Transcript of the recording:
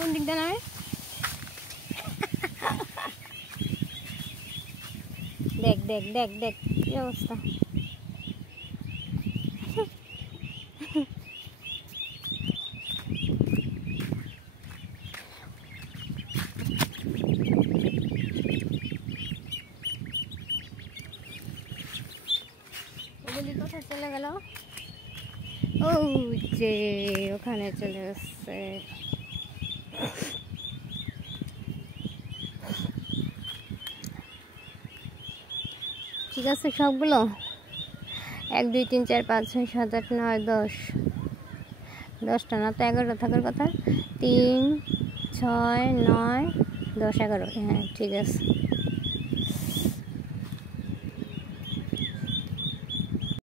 কোন দিক দিয়ে নামে? দেখ দেখ দেখ দেখ কি অবস্থা। ওগুলি কোথায় চলে গেল? ও যে ওখানে চলে গেছে। ঠিক আছে সবগুলো 1 2 3 4 5 6 7 8 9 10 10টা না তো 11টা থাকার কথা। 3 6 9 10 11। হ্যাঁ ঠিক আছে।